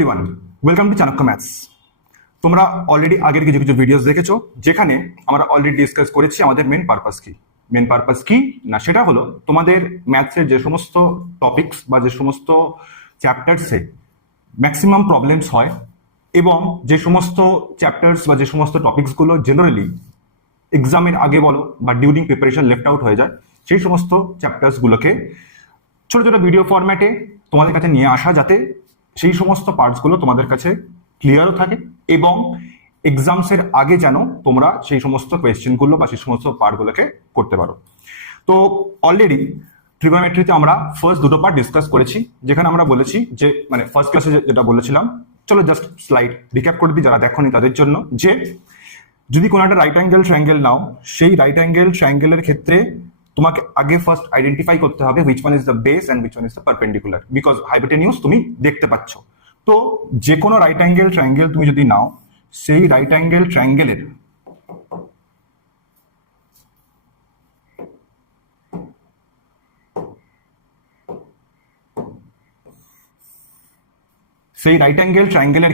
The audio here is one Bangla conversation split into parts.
Everyone, welcome to Chanakya maths. তোমরা অলরেডি আগের কিছু কিছু ভিডিওস দেখেছো, যেখানে আমরা অলরেডি ডিসকাস করেছি আমাদের মেন পারপাস কি না, সেটা হলো তোমাদের ম্যাথসের যে সমস্ত টপিকস বা যে সমস্ত চ্যাপ্টার্সে ম্যাক্সিমাম প্রবলেমস হয় এবং যে সমস্ত চ্যাপ্টার্স বা যে সমস্ত টপিকসগুলো জেনারেলি এক্সামের আগে বলো বা ডিউরিং প্রিপারেশন লেফট আউট হয়ে যায়, সেই সমস্ত চ্যাপ্টার্সগুলোকে ছোট ছোট ভিডিও ফরম্যাটে তোমাদের কাছে নিয়ে আসা, যাতে সেই সমস্ত পার্টসগুলো তোমাদের কাছে ক্লিয়ারও থাকে এবং এক্সামসের আগে যেন তোমরা সেই সমস্ত কোয়েশ্চেনগুলো বা সেই সমস্ত পার্টগুলোকে করতে পারো। তো অলরেডি ট্রিগোনোমেট্রিতে আমরা ফার্স্ট দুটো পার্ট ডিসকাস করেছি, যেখানে আমরা বলেছি যে মানে ফার্স্ট ক্লাসে যেটা বলেছিলাম, চলো জাস্ট স্লাইড রিক্যাপ করে দিই যারা দেখোনি তাদের জন্য, যে যদি কোনো একটা রাইট অ্যাঙ্গেল ট্রায়াঙ্গেল নাও, সেই রাইট অ্যাঙ্গেল ট্রায়াঙ্গেলের ক্ষেত্রে তোমাকে আগে ফার্স্ট আইডেন্টিফাই করতে হবে which one is the base and which one is the perpendicular, because hypotenuse তুমি দেখতে পাচ্ছ। তো যে কোনো রাইট অ্যাঙ্গেল ট্রায়াঙ্গেল তুমি যদি নাও, সেই রাইট অ্যাঙ্গেল ট্রায়াঙ্গেলের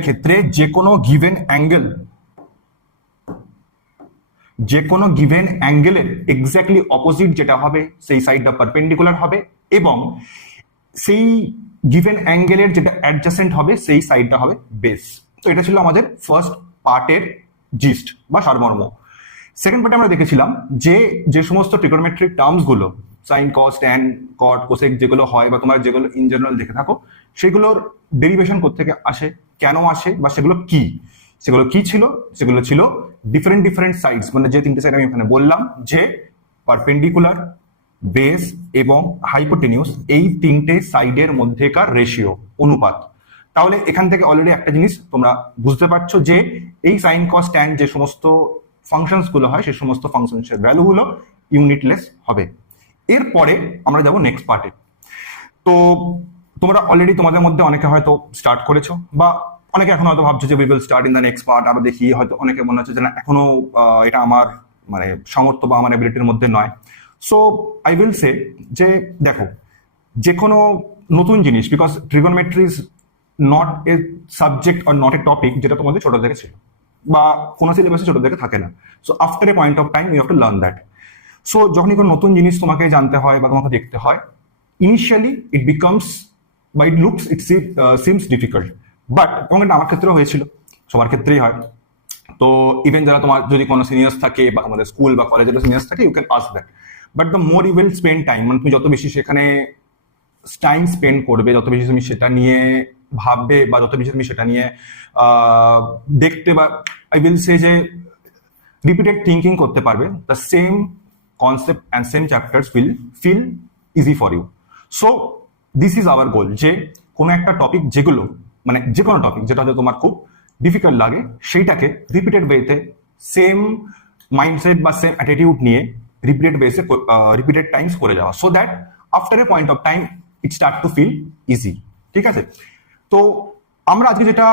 ক্ষেত্রে যে কোনো গিভেন অ্যাঙ্গেলের এক্স্যাক্টলি অপোজিট যেটা হবে সেই সাইডটা পারপেন্ডিকুলার হবে এবং সেই গিভেন অ্যাঙ্গেলের যেটা অ্যাডজাসেন্ট হবে সেই সাইডটা হবে বেস। তো এটা ছিল আমাদের ফার্স্ট পার্টের জিস্ট বা সারমর্ম। সেকেন্ড পার্টে আমরা দেখেছিলাম যে যে সমস্ত ট্রিগোনোমেট্রিক টার্মসগুলো sine cos tan cot cosec যেগুলো হয় বা তোমরা যেগুলো ইন জেনারেল দেখে থাকো, সেগুলোর ডেরিভেশন কোত্থেকে আসে, কেন আসে বা সেগুলো কি ছিল, সেগুলো ছিল ডিফারেন্ট সাইডস, মানে যে তিনটে সাইড আমি এখানে বললাম, যে পারপেন্ডিকুলার, বেস এবং হাইপোটেনিউস, এই তিনটে সাইডের মধ্যেকার রেশিও, অনুপাত। তাহলে এখান থেকে অলরেডি একটা জিনিস তোমরা বুঝতে পারছো যে এই সাইন কস ট্যান যে সমস্ত ফাংশনস গুলো হয়, সেই সমস্ত ফাংশনসের ভ্যালুগুলো ইউনিটলেস হবে। এরপরে আমরা যাব নেক্সট পার্টে। তো তোমরা অলরেডি তোমাদের মধ্যে অনেকে হয়তো স্টার্ট করেছো বা অনেকে এখন হয়তো ভাবছো যে we will start in the next part, আরো দেখি, হয়তো অনেকে মনে হচ্ছে যে না এখনো এটা আমার মানে সামর্থ্য বা আমার অ্যাবিলিটির মধ্যে নয়। সো আই উইল সে যে দেখো, যে কোনো নতুন জিনিস, because trigonometry is not a subject or not a topic যেটা তোমাদের ছোট থেকে ছিল বা কোনো সিলেবাসে ছোট থেকে থাকে না। So after a point of time you have to learn that. So যখনই কোনো নতুন জিনিস তোমাকে জানতে হয় বা তোমাকে দেখতে হয়, ইনিশিয়ালি ইট বিকামস বা it looks it seems difficult, but এবং এটা আমার ক্ষেত্রেও হয়েছিল, সবার ক্ষেত্রেই হয়। তো ইভেন যারা তোমার যদি কোনো সিনিয়র্স থাকে বা আমাদের স্কুল বা কলেজের সিনিয়র্স থাকে, you can ask that. But the more you will spend time, মানে তুমি যত বেশি সেখানে টাইম স্পেন্ড করবে, যত বেশি তুমি সেটা নিয়ে ভাববে বা যত বেশি তুমি সেটা নিয়ে দেখতে বা আই উইল সে যে রিপিটেড থিঙ্কিং করতে পারবে, the same concept and same chapters will feel easy for you. So this is our goal, যে কোনো একটা টপিক, যেগুলো মানে যে কোনো টপিক যেটা হয়তো তোমার খুব ডিফিকাল্ট লাগে, সেইটাকে রিপিটেড ওয়েতে সেম মাইন্ডসেট বা সেম অ্যাটিটিউড নিয়ে রিপিটেড টাইমস করে যাওয়া, so that after a point of time it start to feel easy. ঠিক আছে? তো আমরা আজকে যেটা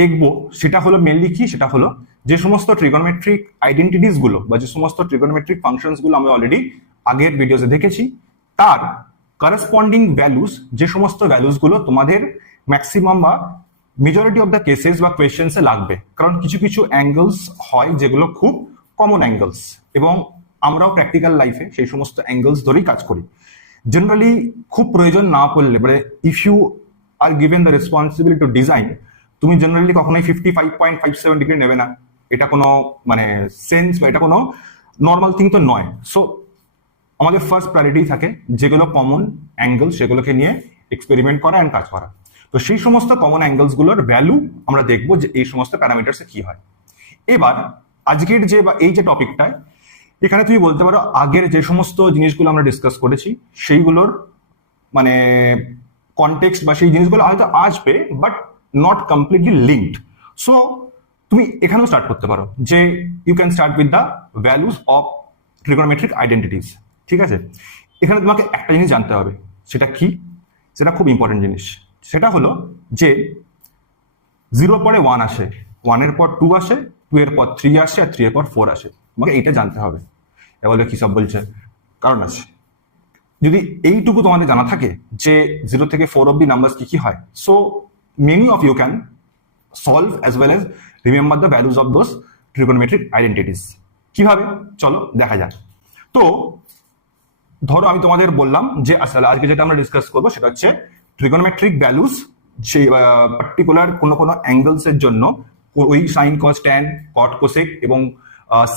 দেখবো সেটা হলো মেনলি কি, সেটা হলো যে সমস্ত ট্রিগোনোমেট্রিক আইডেন্টিটিস গুলো বা যে সমস্ত ট্রিগোনোমেট্রিক ফাংশনস গুলো আমরা অলরেডি আগের ভিডিওতে দেখেছি, তার করেসপন্ডিং ভ্যালুস, যে সমস্ত ভ্যালুস গুলো তোমাদের ম্যাক্সিমাম বা মেজরিটি অফ দ্য কেসেস বা কোয়েশ্চেন্সে লাগবে। কারণ কিছু কিছু অ্যাঙ্গেলস হয় যেগুলো খুব কমন অ্যাঙ্গেলস, এবং আমরাও প্র্যাকটিক্যাল লাইফে সেই সমস্ত অ্যাঙ্গেলস ধরেই কাজ করি। জেনারেলি খুব প্রয়োজন না পড়লে, মানে if you are given the responsibility to design, তুমি জেনারেলি কখনোই 55.57 ডিগ্রি নেবে না, এটা কোনো মানে সেন্স বা এটা কোনো নর্মাল থিং তো নয়। সো আমাদের ফার্স্ট প্রায়োরিটি থাকে যেগুলো কমন অ্যাঙ্গেল, সেগুলোকে নিয়ে এক্সপেরিমেন্ট করা অ্যান্ড কাজ করা। তো সেই সমস্ত কমন অ্যাঙ্গেলসগুলোর ভ্যালু আমরা দেখবো যে এই সমস্ত প্যারামিটার্সে কি হয়। এবার আজকের যে বা এই যে টপিকটায়, এখানে তুমি বলতে পারো আগের যে সমস্ত জিনিসগুলো আমরা ডিসকাস করেছি সেইগুলোর মানে কনটেক্সট বা সেই জিনিসগুলো হয়তো আসবে, but not completely linked. So তুমি এখানেও স্টার্ট করতে পারো যে you can start with the values of trigonometric identities. ঠিক আছে? এখানে তোমাকে একটা জিনিস জানতে হবে, সেটা কি, সেটা খুব ইম্পর্টেন্ট জিনিস। সেটা হলো যে 0 পরে 1 আসে, 1 এর পর 2 আসে, 2 এর পর 3 আসে, আর 3 এর পর 4 আসে। তোমাকে এইটা জানতে হবে। এবার কি সব বলছে, কারণ আছে। যদি এইটুকু তোমাদের জানা থাকে যে 0 থেকে 4 অব্দি নাম্বার কি কি হয়, so many of you can solve as well as remember the values of those trigonometric identities. কিভাবে চলো দেখা যাক। তো ধরো আমি তোমাদের বললাম যে আসলে আজকে যেটা আমরা ডিসকাস করবো সেটা হচ্ছে ট্রিগোনোমেট্রিক ভ্যালুস, সেই পার্টিকুলার কোনো কোনো অ্যাঙ্গেলস এর জন্য ওই sign cos tan cot cosec এবং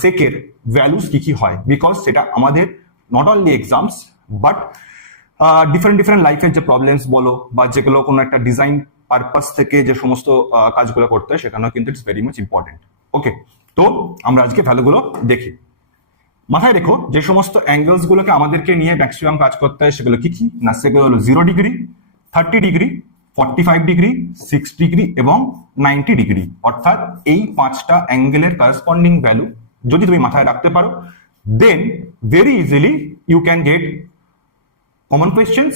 সেকের ভ্যালুস কি কি হয়, বিকজ সেটা আমাদের not only exams but different লাইফের যে প্রবলেমস বলো বা যেগুলো কোনো একটা ডিজাইন পারপাস থেকে যে সমস্ত কাজগুলো করতে হয় সেখানেও কিন্তু ইটস ভেরি মাচ ইম্পর্টেন্ট। ওকে, তো আমরা আজকে ভ্যালুগুলো দেখি। মাথায় রেখো যে সমস্ত অ্যাঙ্গেলস গুলোকে আমাদেরকে নিয়ে ম্যাক্সিমাম কাজ করতে হয় সেগুলো কি কি না, সেগুলো হলো 0 ডিগ্রি, 30 ডিগ্রি, 45 ডিগ্রি, 6 ডিগ্রি এবং 90 ডিগ্রি। অর্থাৎ এই 5টা অ্যাঙ্গেলের করসপন্ডিং ভ্যালু যদি তুমি মাথায় রাখতে পারো, then very easily you can get common questions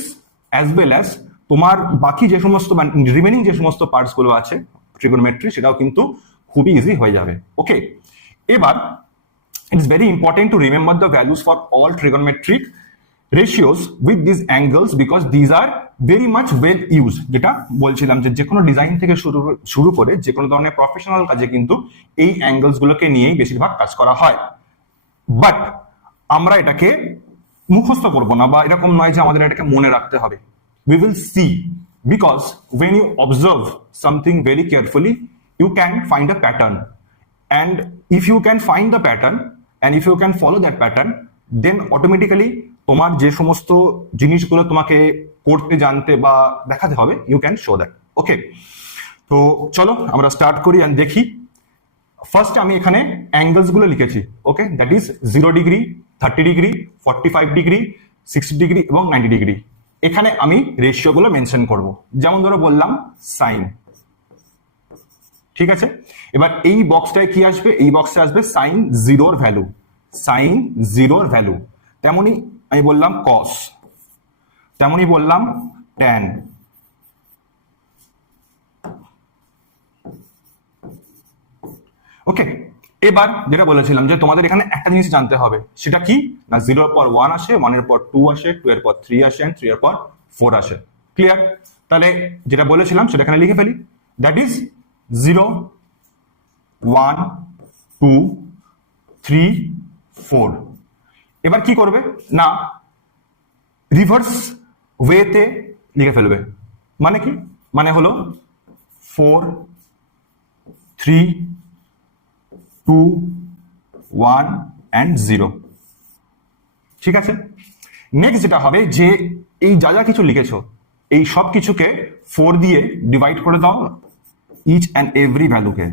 as well as তোমার বাকি যে সমস্ত রিমেনিং যে সমস্ত পার্টস গুলো আছে ট্রিগোনোমেট্রি সেটাও কিন্তু খুবই ইজি হয়ে যাবে। ওকে, এবার it's very important to remember the values for all trigonometric ratios with these angles because these are very much well used। যেটা বলছিলাম যে কোনো ডিজাইন থেকে শুরু করে যে কোনো ধরনের প্রফেশনাল কাজে কিন্তু এই অ্যাঙ্গেলস গুলোকে নিয়েই বেশিরভাগ কাজ করা হয়। বাট আমরা এটাকে মুখস্থ করবো না বা এরকম নয় যে আমাদের এটাকে মনে রাখতে হবে। We will see because when you observe something very carefully you can find a pattern, and if you can find the pattern and if you can follow that pattern then automatically তোমার যে সমস্ত জিনিসগুলো তোমাকে করতে জানতে বা দেখাতে হবে you can show that। ওকে, তো চলো আমরা স্টার্ট করি এন্ড দেখি। ফার্স্ট আমি এখানে অ্যাঙ্গেলস গুলো লিখেছি। Okay, that is 0 degree, 30 degree, 45 degree, 60 degree এবং 90 ডিগ্রি। এখানে আমি রেশিও গুলো মেনশন করব, যেমন ধরো বললাম সাইন। ঠিক আছে, এবার এই বক্সটায় কি আসবে, এই বক্সে আসবে সাইন 0 ভ্যালু, সাইন 0 ভ্যালু। তেমনি আমি বললাম কস, তেমনি বললাম ট্যান। ওকে, এবার যেটা বলেছিলাম যে তোমাদের এখানে একটা জিনিস জানতে হবে, সেটা কি না 0 এর পর 1 আসে, 1 এর পর 2 আসে, 2 এর পর 3 আসে, 3 এর পর 4 আসে। ক্লিয়ার? তাহলে যেটা বলেছিলাম সেটা এখানে লিখে ফেলি, দ্যাট ইজ 0 1 2 3 4। এবার কি করবে না রিভার্স ওয়েতে লিখে ফেলবে। মানে কি, মানে হলো 4 3 2 1 and 0। ঠিক আছে, নেক্সট যেটা হবে যে এই যা যা কিছু লিখেছো এই সব কিছুকে 4 দিয়ে ডিভাইড করে দাও ইচ অ্যান্ড এভরি ভ্যালুকে।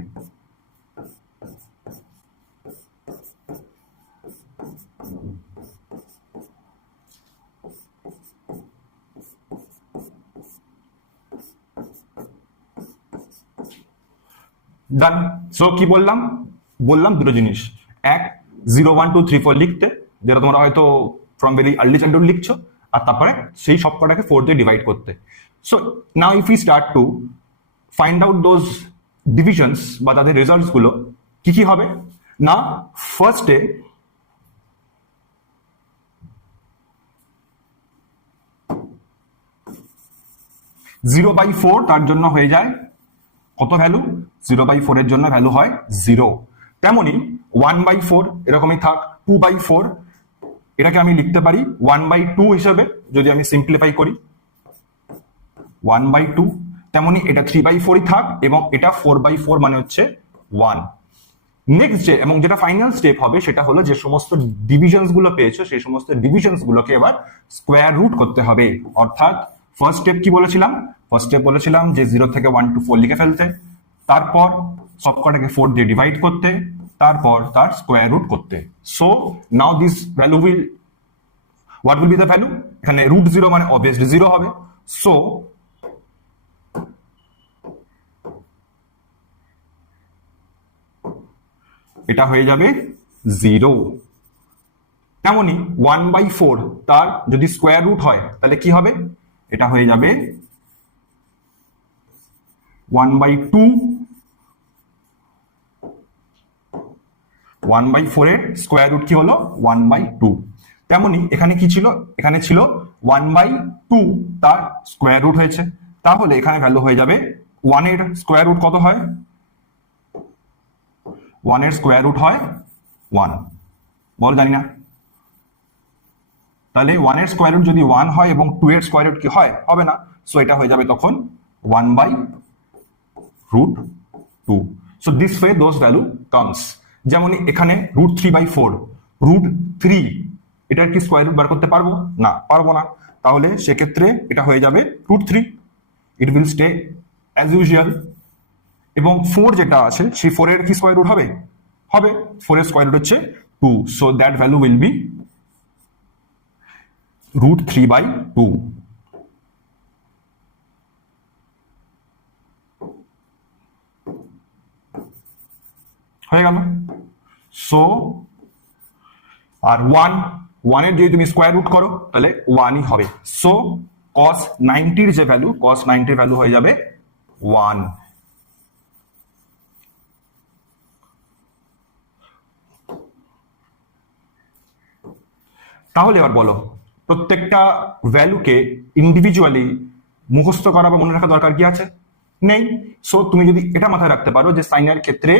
ডান। সো কি বললাম দুটো জিনিস, এক 0 1 2 3 4 লিখতে, যেটা তোমরা হয়তো ফ্রম ভেরি আর্লি চাইল্ডহুড লিখছো, আর তারপরে সেই সবকটাকে 4 দিয়ে ডিভাইড করতে। So now if you start to find out those divisions বা তাদের রেজাল্টস গুলো কি কি হবে না, ফার্স্টে জিরো বাই 4 তার জন্য হয়ে যায় কত ভ্যালু, 0/4 এর জন্য ভ্যালু হয় 0। তেমনি 1/4 এরকমই থাক, 2/4 এটাকে আমি লিখতে পারি 1/2 হিসেবে যদি আমি সিম্পলিফাই করি 1/2। তেমনি এটা 3/4ই থাক এবং এটা 4/4 মানে হচ্ছে 1। নেক্সট যে এবং যেটা ফাইনাল স্টেপ হবে সেটা হলো যে সমস্ত ডিভিশনস গুলো পেয়েছো সেই সমস্ত ডিভিশনস গুলোকে এবার স্কোয়ার রুট করতে হবে। অর্থাৎ ফার্স্ট স্টেপ কি বলেছিলাম, ফার্স্ট স্টেপ বলেছিলাম যে 0 থেকে 1 to 4 লিখে ফেলতে, তারপর সবকটাকে 4 দিয়ে ডিভাইড করতে, তারপর তার স্কোয়ার রুট করতে। So now this value will what will be the value, এখানে √0 মানে অবভিয়াসলি 0 হবে। সো এটা হয়ে যাবে 0। তেমনি 1/4 তার যদি স্কোয়ার রুট হয় তাহলে কি হবে, এটা হয়ে যাবে 1/2। 1/4 এর স্কোয়ার রুট কি হলো 1/2। তেমনি এখানে কি ছিল, এখানে ছিল 1/2 তার স্কোয়ার রুট হয়েছে, তাহলে এখানে ভ্যালু হয়ে যাবে 1 এর স্কোয়ার রুট কত হয়? 1 এর স্কোয়ার রুট হয় 1, বল জানি না। তাহলে 1 এর স্কোয়ার রুট যদি 1 হয় এবং 2 এর স্কোয়ার রুট কি হয়? হবে না। সো এটা হয়ে যাবে তখন 1/√2। So this way those value comes. যেমন এখানে √3/4, √3 এটার কি স্কোয়ার রুট বার করতে পারবো? না, পারবো না। তাহলে সেক্ষেত্রে এটা হয়ে যাবে √3, it will stay as usual. এবং 4 যেটা আছে সেই 4 এর কি স্কোয়ার রুট হবে? হবে। 4 এর স্কোয়ার রুট হচ্ছে 2, so that value will be √3/2। হয়ে গেল। সো আর 1 এর যদি তুমি স্কোয়ার রুট করো তাহলে 1ই হবে। সো cos 90 যে ভ্যালু, cos 90 ভ্যালু হয়ে যাবে 1। তাহলে এবার বলো, প্রত্যেকটা ভ্যালুকে ইন্ডিভিজুয়ালি মুখস্থ করা বা মনে রাখা দরকার কি আছে? নেই। সো তুমি যদি এটা মাথায় রাখতে পারো যে সাইনের ক্ষেত্রে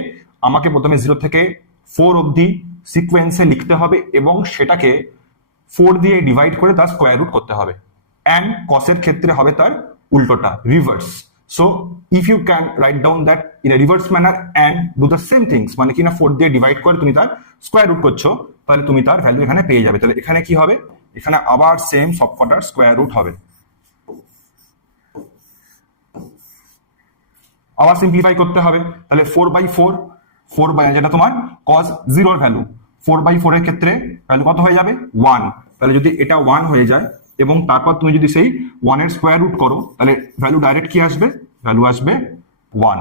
আমাকে প্রথমে 0 থেকে 4 অবধি সিকোয়েন্সে লিখতে হবে এবং সেটাকে 4 দিয়ে ডিভাইড করে তার স্কোয়ার রুট করতে হবে। অ্যান্ড কসের ক্ষেত্রে হবে তার উল্টোটা, reverse. So if you can write down that in a reverse manner and do the same things, মানে কিনা 4 দিয়ে ডিভাইড করে তুমি তার স্কোয়ার রুট করছো, তাহলে তুমি তার ভ্যালু এখানে পেয়ে যাবে। তাহলে এখানে কি হবে? এখানে আবার সেম সবকটার স্কোয়ার রুট হবে। আবার সিম্পলিফাই করতে হবে। তাহলে 4/4, 4 যেটা তোমার cos 0 এর ভ্যালু, 4/4 এর ক্ষেত্রে ভ্যালু কত হয়ে যাবে? 1। তাহলে যদি এটা 1 হয়ে যায় এবং তারপর তুমি যদি সেই 1 এর স্কোয়ার রুট করো তাহলে ভ্যালু ডাইরেক্ট কি আসবে? ভ্যালু আসবে 1।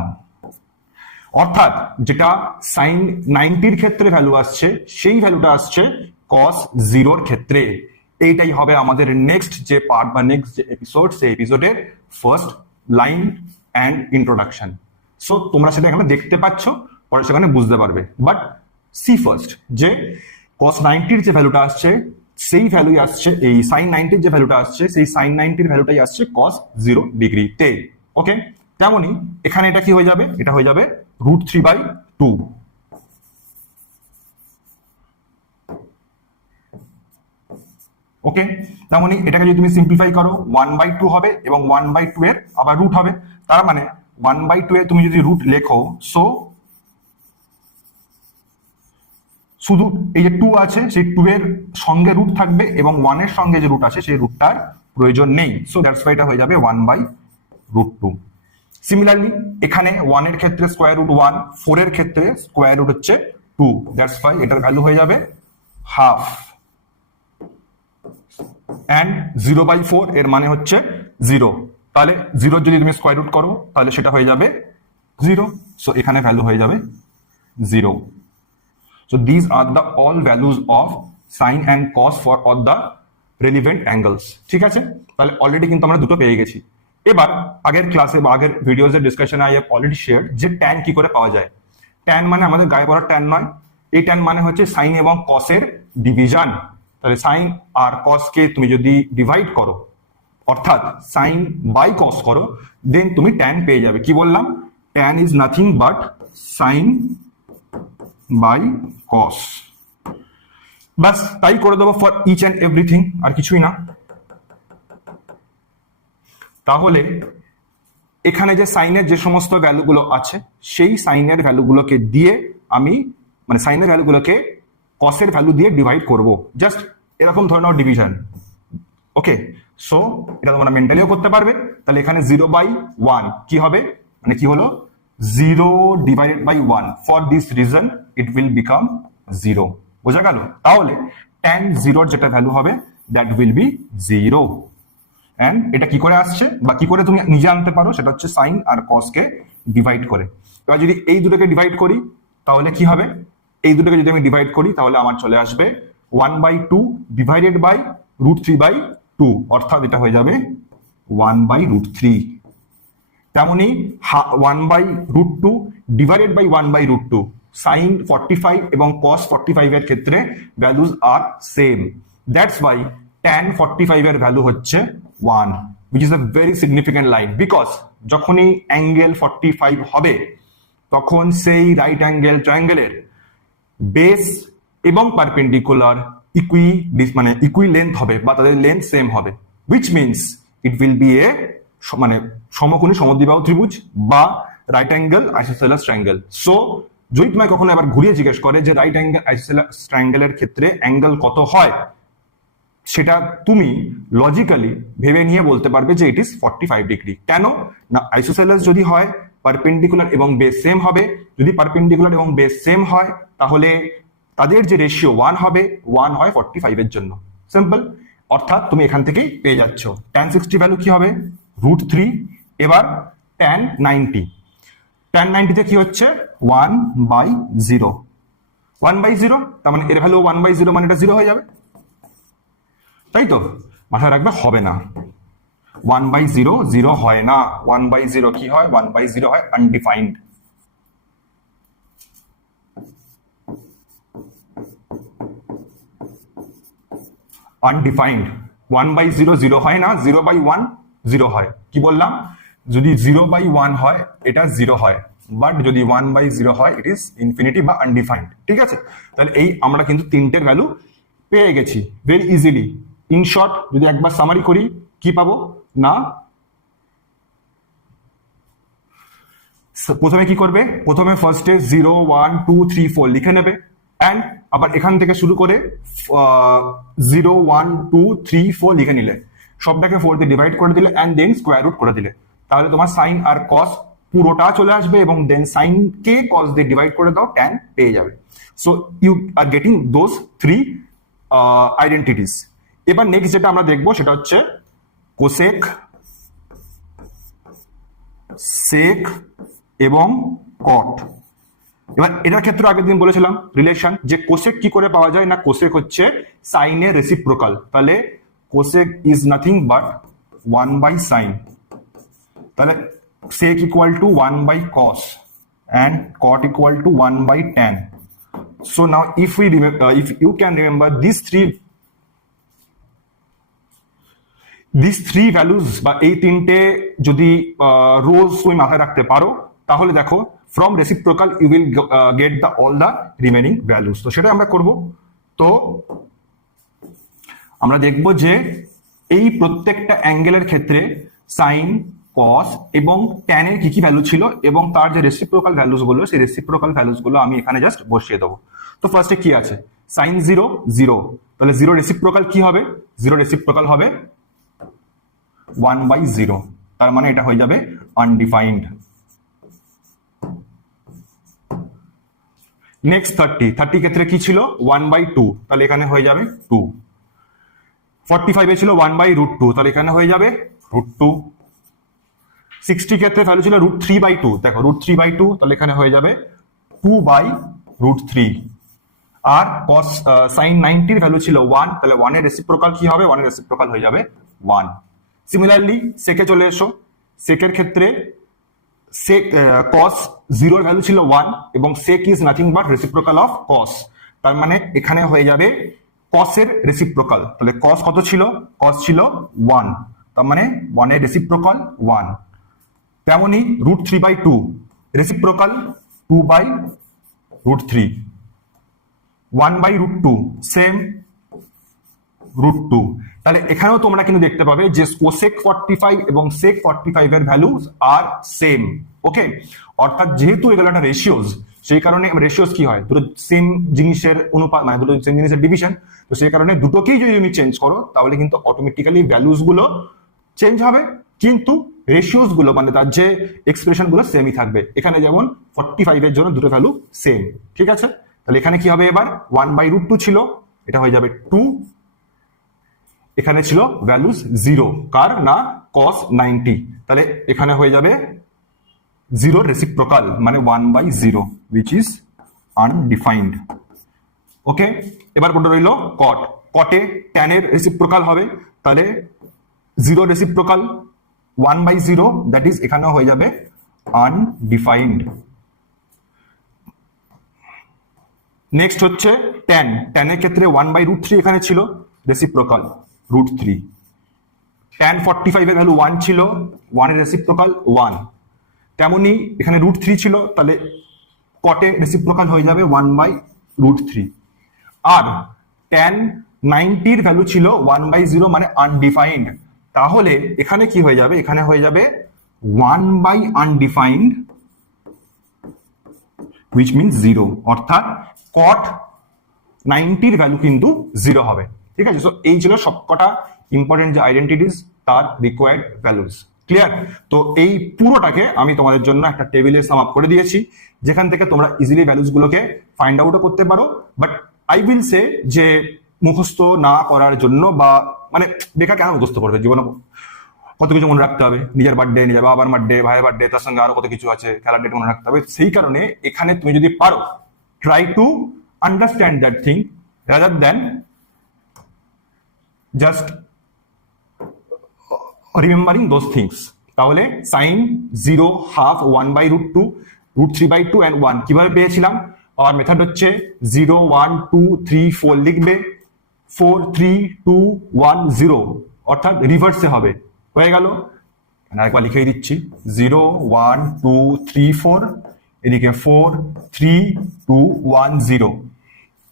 অর্থাৎ যেটা sin 90 ক্ষেত্রে ভ্যালু আসছে সেই ভ্যালুটা আসছে cos 0 এর ক্ষেত্রে। এইটাই হবে আমাদের নেক্সট যে পার্ট বা নেক্সট যে এপিসোড, সেই এপিসোডের first line and introduction. So তোমরা সেটা এখানে দেখতে পাচ্ছ, পরে সেখানে বুঝতে পারবে। বাট সি ফার্স্ট যে cos 90 যে ভ্যালুটা আসছে সেই ভ্যালুই আসছে, এই sin 90 যে ভ্যালুটা আসছে সেই sin 90 ভ্যালুটাই আসছে cos 0 ডিগ্রিতে। ওকে, তেমনই এখানে এটা কি হয়ে যাবে? এটা হয়ে যাবে √3/2। ওকে, তেমনই এটাকে যদি তুমি সিম্পলিফাই করো 1/2 হবে এবং 1/2 এর আবার রুট হবে। তার মানে 1/2 এ তুমি যদি রুট লেখো, সো শুধু এই যে 2 আছে সেই 2 এর সঙ্গে রুট থাকবে এবং 1 এর সঙ্গে যে রুট আছে সেই রুটটার প্রয়োজন নেই। সো দ্যাটস ওয়াই এটা হয়ে যাবে 1/√2। সিমিলারলি এখানে 1 এর ক্ষেত্রে স্কোয়ার রুট 1, 4 এর ক্ষেত্রে স্কোয়ার রুট হচ্ছে 2, দ্যাটস ওয়াই এটার ভ্যালু হয়ে যাবে হাফ। অ্যান্ড 0/4 এর মানে হচ্ছে 0। তাহলে 0 যদি তুমি স্কোয়ার রুট করো তাহলে সেটা হয়ে যাবে 0। সো এখানে ভ্যালু হয়ে যাবে 0। So these are the all values of sin and cos for all the relevant angles. ঠিক আছে, তাহলে অলরেডি কিন্তু আমরা দুটো পেয়ে গেছি। এবার আগের ক্লাসে বা আগের ভিডিওজের ডিসকাশনে আই হ্যাভ অলরেডি শেয়ার যে ট্যান কি করে পাওয়া যায়। ট্যান মানে আমাদের গায়ে পড়ার ট্যান নয়, এই ট্যান মানে হচ্ছে সাইন এবং কসের ডিভিশন। তাহলে সাইন আর কসকে তুমি যদি ডিভাইড করো, অর্থাৎ সাইন বাই কস করো, দেন তুমি ট্যান পেয়ে যাবে। কি বললাম? Tan is nothing but sine by cos. বাস তাই করে দেবো ফর ইচ অ্যান্ড এভরিথিং, আর কিছুই না। তাহলে এখানে যে সাইনের যে সমস্ত ভ্যালুগুলো আছে সেই সাইনের ভ্যালুগুলোকে দিয়ে আমি, মানে সাইনের ভ্যালুগুলোকে কসের ভ্যালু দিয়ে ডিভাইড করব। জাস্ট এরকম ধরনের ডিভিশন। ওকে, সো এটা তোমরা মেন্টালিও করতে পারবে। তাহলে এখানে 0/1 কি হবে? মানে কি হলো? 0 divided by 1. For this reason it will become 0. বোঝা গেল? তাহলে tan 0 যেটা ভ্যালু হবে that will be 0. এন্ড এটা কি করে আসছে বা কি করে তুমি নিজে আনতে পারো সেটা হচ্ছে সাইন আর কসকে ডিভাইড করে। এবার যদি এই দুটোকে ডিভাইড করি তাহলে কি হবে? এই দুটোকে যদি আমি ডিভাইড করি তাহলে আমার চলে আসবে 1/2 ডিভাইডেড বাই √3/2, অর্থাৎ এটা হয়ে যাবে 1/√3। তেমনি 1/√2 ডিভাইডেড বাই 1/√2, সাইন 45 এবং কস 45 এর ক্ষেত্রে values are same. That's why tan 45 এর ভ্যালু হচ্ছে 1, which is a very significant line because যখনই অ্যাঙ্গেল 45 হবে তখন সেই রাইট অ্যাঙ্গেল ট্রায়াঙ্গেলের বেস এবং পারপেন্ডিকুলার ইকুই লেন্থ হবে বা তাদের লেন্থ সেম হবে, which means it will be a মানে সমকোণী সমদ্বিবাহু ত্রিভুজ বা right angle isosceles triangle. So যদি তোমায় কখনো আবার ঘুরিয়ে জিজ্ঞেস করে যে রাইট অ্যাঙ্গেল আইসোসেলাস ট্রায়াঙ্গেলের ক্ষেত্রে অ্যাঙ্গেল কত হয়, সেটা তুমি লজিক্যালি ভেবে নিয়ে বলতে পারবে যে ইট ইজ 45 ডিগ্রি। কেন না, আইসোসেলাস যদি হয় পারপেন্ডিকুলার এবং বেস সেম হবে, যদি পারপেন্ডিকুলার এবং বেস সেম হয় তাহলে তাদের যে রেশিও 1 হবে, 1 হয় 45 এর জন্য। সিম্পল। অর্থাৎ তুমি এখান থেকেই পেয়ে যাচ্ছ tan 60 ভ্যালু কি হবে √3। এবার tan 90, tan 90 তে কি হচ্ছে 1/0, 1/0, তার মানে এর ভ্যালু 1/0 মানে এটা 0 হয়ে যাবে, তাই তো? মাথায় রাখবে হবে না, 1/0 0 হয় না, 1/0 কি হয়, 1/0 হয় আনডিফাইন্ড। আনডিফাইন্ড 1/0 0 হয় না, 0/1 0 হয়। কি বললাম, যদি 0/1 হয় এটা 0 হয়, বাট যদি 1/0 হয় ইট ইজ ইনফিনিটি বা আনডিফাইন্ড। ঠিক আছে, তাহলে এই আমরা কিন্তু তিনটের ভ্যালু পেয়ে গেছি ভেরি ইজিলি। ইন শর্ট যদি একবার সামারি করি কি পাবো না, প্রথমে কি করবে, প্রথমে ফার্স্টে 0 1 2 3 4 লিখে নেবে, অ্যান্ড আবার এখান থেকে শুরু করে 0 1 2 3 4 লিখে নিলে, সবটাকে 4 দিয়ে ডিভাইড করে দিলে অ্যান্ড দেন স্কোয়ার রুট করে দিলে, তাহলে তোমার সাইন আর কস পুরোটা চলে আসবে এবং দেন সাইন কে কস দিয়ে ডিভাইড করে দাও, ট্যান পেয়ে যাবে। So you are getting those 3 identities. এবার নেক্সট যেটা আমরা দেখবো সেটা হচ্ছে কোসেক, সেক এবং কট। এবার এটার ক্ষেত্রে আগের দিন বলেছিলাম রিলেশন, যে কোসেক কি করে পাওয়া যায় না, কোসেক হচ্ছে সাইনের রেসিপ্রোকাল, তাহলে cosec is nothing but 1/sin, তাহলে sec equal to 1/cos and cot equal to 1/tan. So now if you can remember these three values বা এই তিনটে যদি রোজ তুমি মাথায় রাখতে পারো তাহলে দেখো from reciprocal you will get all the remaining values। তো সেটা আমরা করব। তো আমরা দেখব যে এই প্রত্যেকটা অ্যাঙ্গেলের ক্ষেত্রে সাইন কস এবং ট্যানের কি কি ভ্যালু ছিল এবং তার যে রেসিপ্রোকাল ভ্যালুস গুলো, সেই রেসিপ্রোকাল ভ্যালুস গুলো আমি এখানে জাস্ট বসিয়ে দেবো। তো ফার্স্টে কি আছে, সাইন 0 0, তাহলে 0 রেসিপ্রোকাল কি হবে, 0 রেসিপ্রোকাল হবে 1/0, তার মানে এটা হয়ে যাবে আনডিফাইন্ড। নেক্সট 30 ক্ষেত্রে কি ছিল 1/2, তাহলে এখানে হয়ে যাবে 2। 45 এ ছিল 1/√2, তাহলে এখানে হয়ে যাবে √2। 60 ক্ষেত্রে ভ্যালু ছিল √3/2, দেখো √3/2, তাহলে এখানে হয়ে যাবে 2/√3। আর cos sin 90 এর ভ্যালু ছিল 1, তাহলে 1 এর রেসিপ্রোকাল কি হবে, 1 এর রেসিপ্রোকাল হয়ে যাবে 1। সিমিলারলি সেকে চলে এসো, সেকের ক্ষেত্রে sec cos 0 এর ভ্যালু ছিল 1 এবং sec is nothing but reciprocal of cos, তার মানে এখানে হয়ে যাবে cos এর রেসিপ্রোকাল, তাহলে cos কত ছিল, cos ছিল 1, তার মানে 1 এর রেসিপ্রোকাল 1। তেমনি √3/2 রেসিপ্রোকাল 2/√3, 1/√2 সেম √2। তাহলে এখানেও তোমরা কিন্তু দেখতে পাবে যে কোসেক 45 এবং সেক 45 এর ভ্যালুস আর সেম। ওকে, অর্থাৎ যেহেতু এগুলো একটা রেশিওস, সেই কারণে রেশিওস কি হয়, দুটো সেম জিনিসের অনুপাত, মানে দুটো সেম জিনিসের ডিভিশন, তো সেই কারণে দুটোকেই যদি তুমি চেঞ্জ করো তাহলে কিন্তু অটোমেটিক্যালি ভ্যালুস গুলো চেঞ্জ হবে, কিন্তু রেশিওস গুলো মানে তার যে এক্সপ্রেশন গুলো সেমই থাকবে। এখানে যেমন 45 এর জন্য দুটো ভ্যালু সেম, ঠিক আছে? তাহলে এখানে কি হবে, এবার 1/√2 ছিল, এটা হয়ে যাবে 2। এখানে ছিল ভ্যালুস 0, কার না cos 90, তাহলে এখানে হয়ে যাবে 0 রেসিপ্রোকাল মানে 1/0 which is undefined। ওকে, এবার কোনটা রইল cot, cotে tan এর রেসিপ্রোকাল হবে, তাহলে 0 রেসিপ্রোকাল 1/0, দ্যাট ইজ এখানেও হয়ে যাবে আনডিফাইন্ড। নেক্সট হচ্ছে tan, tan এর ক্ষেত্রে 1/√3 এখানে ছিল, রেসিপ্রোকাল √3। tan 45 এর ভ্যালু 1 ছিল, 1 এর রেসিপ্রোকাল 1, তেমনি এখানে √3 ছিল, তাহলে কটে রেসিপ্রোকাল হয়ে যাবে 1/√3। আর tan 90 এর ভ্যালু ছিল 1/0 মানে আনডিফাইন্ড, তাহলে এখানে কি হয়ে যাবে, এখানে হয়ে যাবে 1/undefined which means 0, অর্থাৎ cot 90 এর ভ্যালু কিন্তু 0 হবে। ঠিক আছে, সো এই ছিল সবকটা ইম্পর্টেন্ট যে আইডেন্টিটিস তার রিকোয়ার্ড ভ্যালুস। ক্লিয়ার? তো এই পুরোটাকে আমি তোমাদের জন্য একটা টেবিলে সাম আপ করে দিয়েছি, যেখান থেকে তোমরা ইজিলি ভ্যালুস গুলোকে ফাইন্ড আউটও করতে পারো। বাট আই উইল সে যে মুখস্থ না করার জন্য, বা মানে বেকার কেন মুখস্থ করবে, জীবনে কত কিছু মনে রাখতে হবে, নিজের বার্থডে, নিজের বাবার বার্থডে, ভাইয়ের বার্থডে, তার সঙ্গে আরো কত কিছু আছে, খেলার ডেট মনে রাখতে হবে। সেই কারণে এখানে তুমি যদি পারো, try to understand that thing rather than just remembering those things. তাহলে সাইন 0, হাফ, 1/√2, √3/2 অ্যান্ড 1 কিভাবে পেয়েছিলাম? আর মেথড হচ্ছে 0, 1, 2, 3, 4 লিখবে, 4, 3, 2, 1, 0, অর্থাৎ রিভার্সে হবে। হয়ে গেল, আরেকবার লিখে দিচ্ছি, 0, 1, 2, 3, 4, এদিকে 4, 3, 2, 1, 0।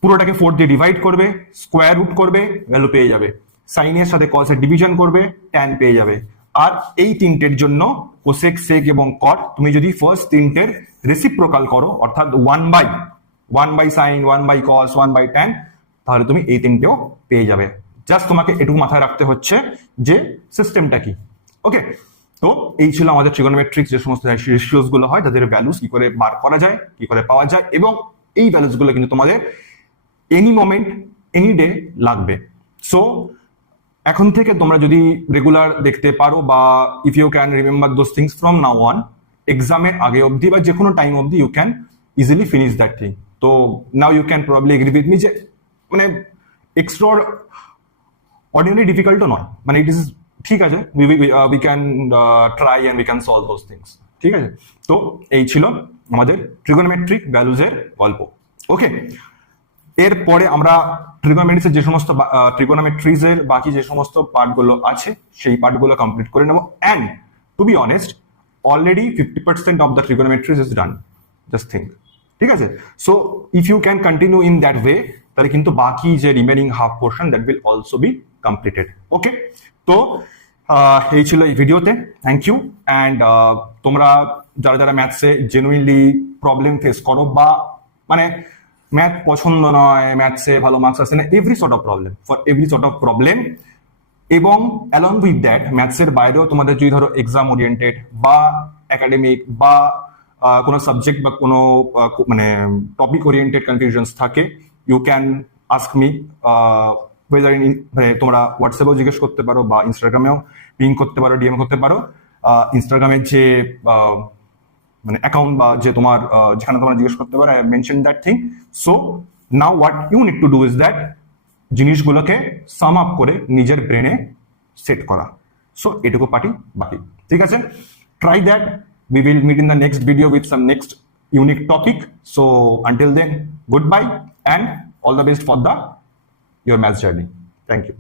পুরোটাকে 4 দিয়ে ডিভাইড করবে, স্কোয়ার রুট করবে, ভ্যালু পেয়ে যাবে। সাইনের সাথে কসের ডিভিশন করবে, ট্যান পেয়ে যাবে। আর এই তিনটের জন্য কোসেক, সেক এবং কট তুমি যদি ফার্স্ট তিনটের রেসিপ্রোকাল করো, অর্থাৎ 1 সাইন, 1 কস, 1 ট্যান, তাহলে তুমি এই তিনটেও পেয়ে যাবে। জাস্ট তোমাকে এটুকু মাথায় রাখতে হচ্ছে যে সিস্টেমটা কি। ওকে, তো এই ছিল আমাদের ট্রিগোনোমেট্রিক্স যে সমস্ত রেশিওস গুলো হয়, তাদের ভ্যালুস কি করে বার করা যায়, কি করে পাওয়া যায়, এবং এই ভ্যালুস গুলো কিন্তু তোমাদের এনি মোমেন্ট, এনি ডে লাগবে। সো এখন থেকে তোমরা যদি রেগুলার দেখতে পারো, বা if you can remember those things from now on, এক্সামের আগে অবধি বা যে কোনো টাইম অবধি you can easily finish that thing. তো now you can probably agree with me যে মানে এক্সট্রা অর্ডিনারি ডিফিকাল্টও নয়, মানে ইট ইজ ঠিক আছে, we can try and we can solve those things. ঠিক আছে, তো এই ছিল আমাদের ট্রিগোনোমেট্রিক ভ্যালুজের গল্প। ওকে, এরপরে আমরা ট্রিগোনোমেট্রিক্সের যে সমস্ত ট্রিগোনোমেট্রিজের বাকি যে সমস্ত পার্টগুলো আছে সেই পার্টগুলো কমপ্লিট করে নেব। And to be honest, already 50% of the trigonometries is done, just think. ঠিক আছে, so if you can continue in that way, তাহলে কিন্তু বাকি যে remaining half portion that will also be completed. Okay, তো এই ছিল এই ভিডিওতে। Thank you. অ্যান্ড তোমরা যারা যারা ম্যাথসে জেনুইনলি প্রবলেম ফেস করো, বা মানে ম্যাথ পছন্দ নয়, ম্যাথসে ভালো মার্কস আসে না, এভরি সর্ট অফ প্রবলেম, এবং অ্যালং উইথ দ্যাট ম্যাথসের বাইরেও তোমাদের যদি ধরো এক্সাম ওরিয়েন্টেড বা একাডেমিক বা কোনো সাবজেক্ট বা কোনো মানে টপিক ওরিয়েন্টেড কনফিউশনস থাকে, you can ask me, whether তোমরা হোয়াটসঅ্যাপেও জিজ্ঞেস করতে পারো, বা ইনস্টাগ্রামেও পিং করতে পারো, ডিএম করতে পারো। ইনস্টাগ্রামের যে মানে অ্যাকাউন্ট বা যে তোমার যেখানে তোমরা জিজ্ঞেস করতে পারো, I mention that thing. So now what you need to do is that, জিনিসগুলোকে সাম আপ করে নিজের ব্রেনে সেট করা। সো এটুকু পার্টি বাকি। ঠিক আছে, try that. We will meet in the next video with some next unique topic. So until then, goodbye and all the best for your maths journey. Thank you.